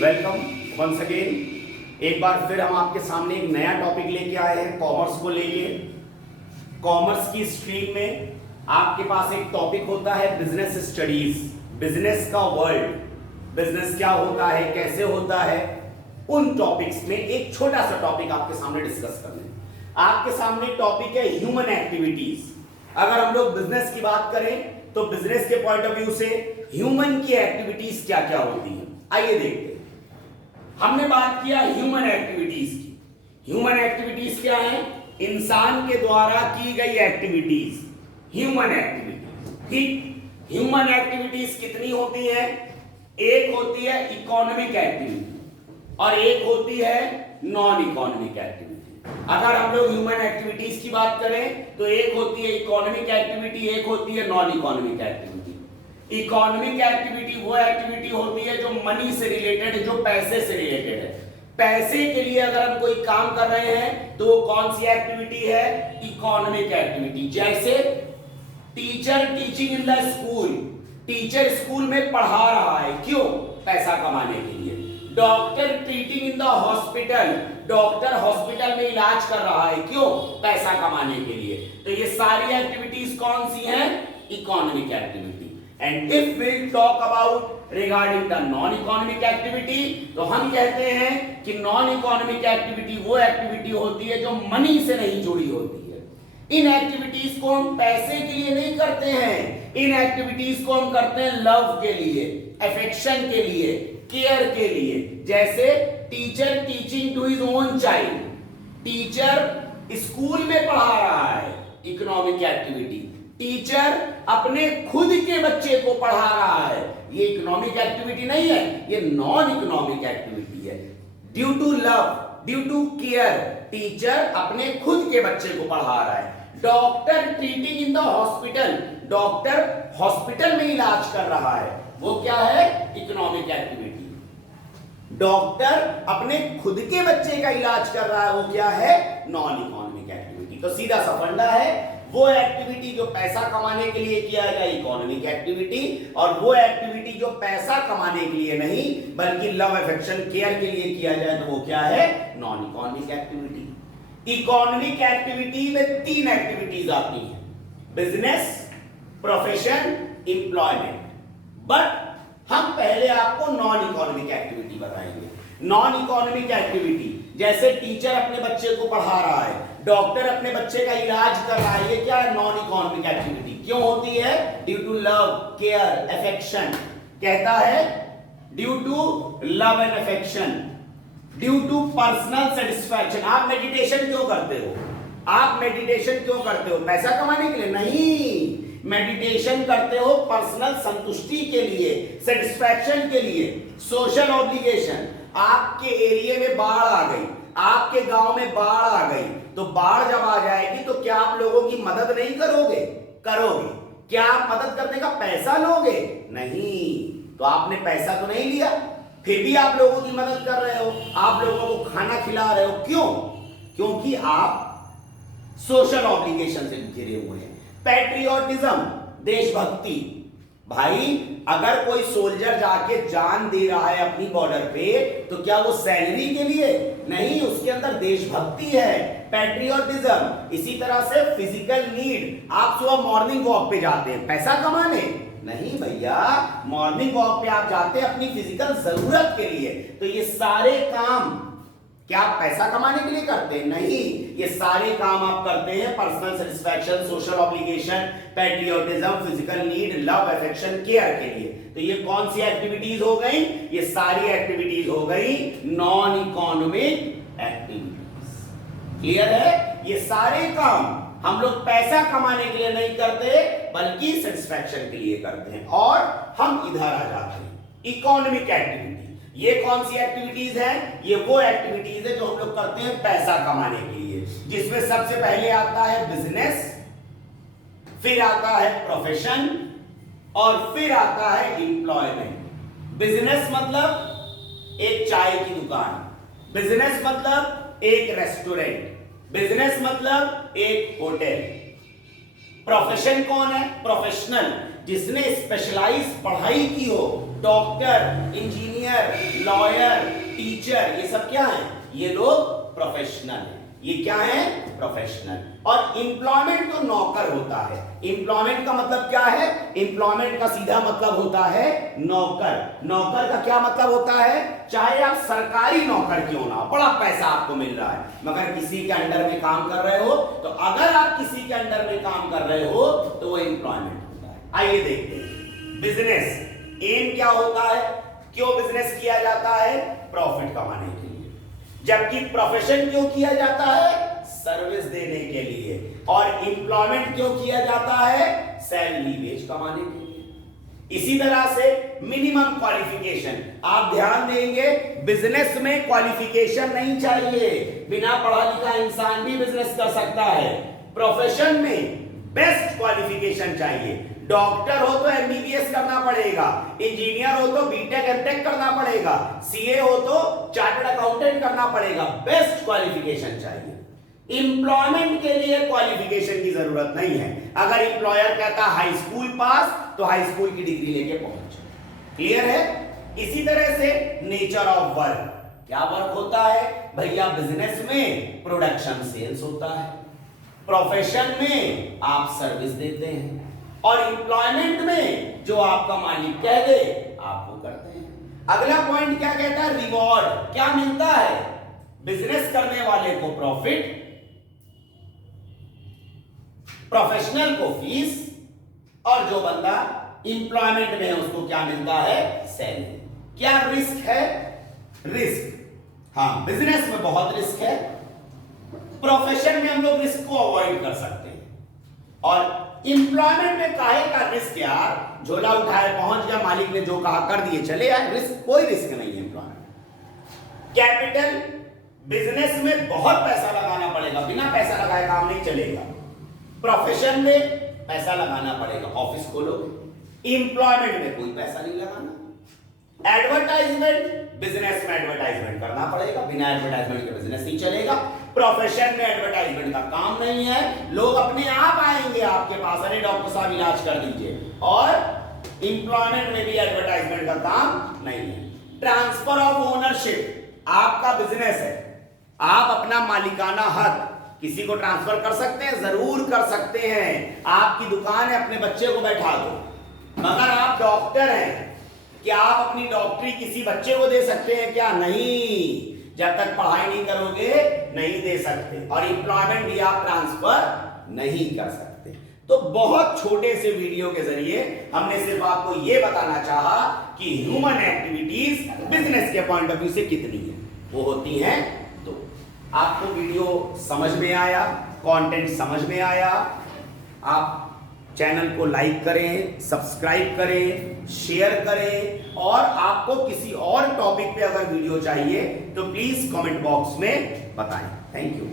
Welcome once again. एक बार फिर हम आपके सामने एक नया टॉपिक लेके आए हैं कॉमर्स को लेके। कॉमर्स की स्ट्रीम में आपके पास एक टॉपिक होता है बिजनेस स्टडीज, बिजनेस का वर्ल्ड, बिजनेस क्या होता है, कैसे होता है, उन टॉपिक्स में एक छोटा सा टॉपिक आपके सामने डिस्कस करना है। आपके सामने टॉपिक है ह्यूमन एक्टिविटीज। अगर हम लोग बिजनेस की बात करें तो बिजनेस के पॉइंट ऑफ व्यू से ह्यूमन की एक्टिविटीज क्या क्या होती हैं, आइए देखते हैं। हमने बात किया ह्यूमन एक्टिविटीज की। ह्यूमन एक्टिविटीज क्या है? इंसान के द्वारा की गई एक्टिविटीज, ह्यूमन एक्टिविटीज। ठीक, ह्यूमन एक्टिविटीज कितनी होती है? एक होती है इकोनॉमिक एक्टिविटी और एक होती है नॉन इकोनॉमिक एक्टिविटी। अगर हम लोग ह्यूमन एक्टिविटीज की बात करें तो एक होती है इकोनॉमिक एक्टिविटी, एक होती है non economic activity. Economic activity वो एक्टिविटी होती है जो मनी से रिलेटेड है, जो पैसे से रिलेटेड है। पैसे के लिए अगर हम कोई काम कर रहे हैं तो वो कौन सी एक्टिविटी है? Economic activity. जैसे teacher teaching in the school, teacher school में पढ़ा रहा है, क्यों? पैसा कमाने के लिए। Doctor treating in the hospital, doctor hospital में इलाज कर रहा है, क्यों? पैसा कमाने के लिए। तो ये सारी एक्टिविटीज कौन सी हैं? Economic activity. And if we talk about regarding the non economic activity, तो हम कहते हैं कि नॉन इकोनॉमिक एक्टिविटी वो एक्टिविटी होती है जो मनी से नहीं जुड़ी होती है। इन एक्टिविटीज को हम पैसे के लिए नहीं करते हैं, इन एक्टिविटीज को हम करते हैं लव के लिए, अफेक्शन के लिए, केयर के लिए। जैसे teacher teaching to his own child, teacher school में पढ़ा रहा है, इकोनॉमिक एक्टिविटी। टीचर अपने खुद के बच्चे को पढ़ा रहा है, ये इकोनॉमिक एक्टिविटी नहीं है, ये नॉन इकोनॉमिक एक्टिविटी है। Due to love, due to care, teacher अपने खुद के बच्चे को पढ़ा रहा है। Doctor treating in the hospital, doctor hospital में इलाज कर रहा है, वो क्या है? Economic activity. डॉक्टर अपने खुद के बच्चे का इलाज कर रहा है, वो क्या है? Non economic activity. तो सीधा सा फंडा है, वो एक्टिविटी जो पैसा कमाने के लिए किया जाए इकोनॉमिक एक्टिविटी, और वो एक्टिविटी जो पैसा कमाने के लिए नहीं बल्कि लव अफेक्शन केयर के लिए किया जाए तो वो क्या है? Non economic activity. Economic activity में तीन एक्टिविटीज आती हैं, बिजनेस, प्रोफेशन, एम्प्लॉयमेंट। बट हम पहले आपको नॉन इकोनॉमिक एक्टिविटी बताएंगे। नॉन इकोनॉमिक एक्टिविटी जैसे टीचर अपने बच्चे को पढ़ा रहा है, डॉक्टर अपने बच्चे का इलाज कर रहा है, ये क्या है? Non economic activity. क्यों होती है? Due to love, care, affection. कहता है due to love and affection, due to personal satisfaction. आप मेडिटेशन क्यों करते हो? आप मेडिटेशन क्यों करते हो? पैसा कमाने के लिए नहीं, मेडिटेशन करते हो पर्सनल संतुष्टि के लिए, सेटिस्फैक्शन के लिए, सोशल ऑब्लिगेशन। आपके एरिया में बाढ़ आ गई, आपके गांव में बाढ़ आ गई, तो बाढ़ जब आ जाएगी तो क्या आप लोगों की मदद नहीं करोगे? करोगे। क्या आप मदद करने का पैसा लोगे? नहीं। तो आपने पैसा तो नहीं लिया, फिर भी आप लोगों की मदद कर रहे हो, आप लोगों को खाना खिला रहे हो, क्यों? क्योंकि आप सोशल ऑब्लिगेशन से घिरे हुए हैं। पैट्रियोटिज्म, देशभक्ति। भाई अगर कोई सोल्जर जाके जान दे रहा है अपनी बॉर्डर पे तो क्या वो सैलरी के लिए? नहीं, उसके अंदर देशभक्ति है, पैट्रियोटिज्म। इसी तरह से फिजिकल नीड, आप सुबह मॉर्निंग वॉक पे जाते हैं पैसा कमाने? नहीं भैया, मॉर्निंग वॉक पे आप जाते हैं अपनी फिजिकल जरूरत के लिए। तो ये सारे काम क्या आप पैसा कमाने के लिए करते हैं? नहीं, ये सारे काम आप करते हैं personal satisfaction, social obligation, patriotism, physical need, love, affection, care के लिए। तो ये कौन सी एक्टिविटीज हो गई? ये सारी एक्टिविटीज हो गई नॉन इकोनॉमिक एक्टिविटीज। क्लियर है? ये सारे काम हम लोग पैसा कमाने के लिए नहीं करते बल्कि सेटिस्फैक्शन के लिए करते हैं, और हम इधर आ जाते हैं इकोनॉमिक एक्टिविटी। ये कौन सी एक्टिविटीज हैं? ये वो एक्टिविटीज है जो हम लोग करते हैं पैसा कमाने के लिए, जिसमें सबसे पहले आता है बिजनेस, फिर आता है प्रोफेशन, और फिर आता है एम्प्लॉयमेंट। बिजनेस मतलब एक चाय की दुकान, बिजनेस मतलब एक रेस्टोरेंट, बिजनेस मतलब एक होटल। प्रोफेशन कौन है? प्रोफेशनल, जिसने स्पेशलाइज पढ़ाई की हो, डॉक्टर, इंजीनियर, लॉयर, टीचर, ये सब क्या है? ये लोग प्रोफेशनल है। ये क्या है? प्रोफेशनल। और एम्प्लॉयमेंट तो नौकर होता है। एम्प्लॉयमेंट का मतलब क्या है? एम्प्लॉयमेंट का सीधा मतलब होता है नौकर। नौकर का क्या मतलब होता है? चाहे आप सरकारी नौकर क्यों ना हो, बड़ा पैसा आपको मिल रहा है, मगर किसी के अंडर में काम कर रहे हो, तो अगर आप किसी के अंडर में काम कर रहे हो तो वो एम्प्लॉयमेंट होता है। आइए देखते हैं बिजनेस एम क्या होता है, क्यों बिजनेस किया जाता है? प्रॉफिट कमाने के लिए। जबकि प्रोफेशन क्यों किया जाता है? सर्विस देने के लिए। और एम्प्लॉयमेंट क्यों किया जाता है? सैलरी वेज कमाने के लिए। इसी तरह से मिनिमम क्वालिफिकेशन, आप ध्यान देंगे बिजनेस में क्वालिफिकेशन नहीं चाहिए, बिना पढ़ा लिखा इंसान भी बिजनेस कर सकता है। प्रोफेशन में बेस्ट क्वालिफिकेशन चाहिए। डॉक्टर हो तो एमबीबीएस करना पड़ेगा, इंजीनियर हो तो बीटेक एमटेक करना पड़ेगा, सीए हो तो चार्टर्ड अकाउंटेंट करना पड़ेगा। बेस्ट क्वालिफिकेशन चाहिए। एम्प्लॉयमेंट के लिए क्वालिफिकेशन की जरूरत नहीं है। अगर एम्प्लॉयर कहता हाई स्कूल पास, तो हाई स्कूल की डिग्री लेके पहुंच। क्लियर है? इसी तरह से नेचर ऑफ वर्क, क्या वर्क होता है भैया? बिजनेस में प्रोडक्शन सेल्स होता है, प्रोफेशन में आप सर्विस देते हैं, और एम्प्लॉयमेंट में जो आपका मालिक कह दे आप वो करते हैं। अगला पॉइंट क्या कहता है? रिवॉर्ड। क्या मिलता है? बिजनेस करने वाले को प्रॉफिट, प्रोफेशनल को फीस, और जो बंदा एम्प्लॉयमेंट में है उसको क्या मिलता है? सैलरी। क्या रिस्क है? रिस्क, हाँ, बिजनेस में बहुत रिस्क है। प्रोफेशन में हम लोग रिस्क को अवॉइड कर सकते हैं, और एम्प्लॉयमेंट में काहे का रिस्क यार? झोला उठाए पहुंच गया, मालिक ने जो कहा कर दिए चले यार, रिस्क, कोई रिस्क नहीं है एम्प्लॉयमेंट। कैपिटल, बिजनेस में बहुत पैसा लगाना पड़ेगा, बिना पैसा लगाए काम नहीं चलेगा। प्रोफेशन में पैसा लगाना पड़ेगा, ऑफिस खोलोगे। एम्प्लॉयमेंट में कोई पैसा नहीं लगाना। एडवर्टाइजमेंट, बिजनेस में एडवर्टाइजमेंट करना पड़ेगा, बिना एडवर्टाइजमेंट के बिजनेस नहीं चलेगा। प्रोफेशन में एडवर्टाइजमेंट का काम नहीं है, लोग अपने आप आएंगे आपके पास, अरे डॉक्टर साहब इलाज कर दीजिए। और एम्प्लॉयमेंट में भी एडवर्टाइजमेंट का काम नहीं है। ट्रांसफर ऑफ ओनरशिप, आपका बिजनेस है, आप अपना मालिकाना हक किसी को ट्रांसफर कर सकते हैं? जरूर कर सकते हैं। आपकी दुकान है, अपने बच्चे को बैठा दो। मगर आप डॉक्टर हैं, क्या आप अपनी डॉक्टरी किसी बच्चे को दे सकते हैं क्या? नहीं, जब तक पढ़ाई नहीं करोगे नहीं दे सकते। और एम्प्लॉयमेंट भी आप ट्रांसफर नहीं कर सकते। तो बहुत छोटे से वीडियो के जरिए हमने सिर्फ आपको यह बताना चाहा कि ह्यूमन एक्टिविटीज बिजनेस के पॉइंट ऑफ व्यू से कितनी है। वो होती हैं दो। आपको वीडियो समझ में आया, कंटेंट समझ में आया? आप चैनल को लाइक करें, सब्सक्राइब करें, शेयर करें, और आपको किसी और टॉपिक पे अगर वीडियो चाहिए तो प्लीज कमेंट बॉक्स में बताएं। Thank you.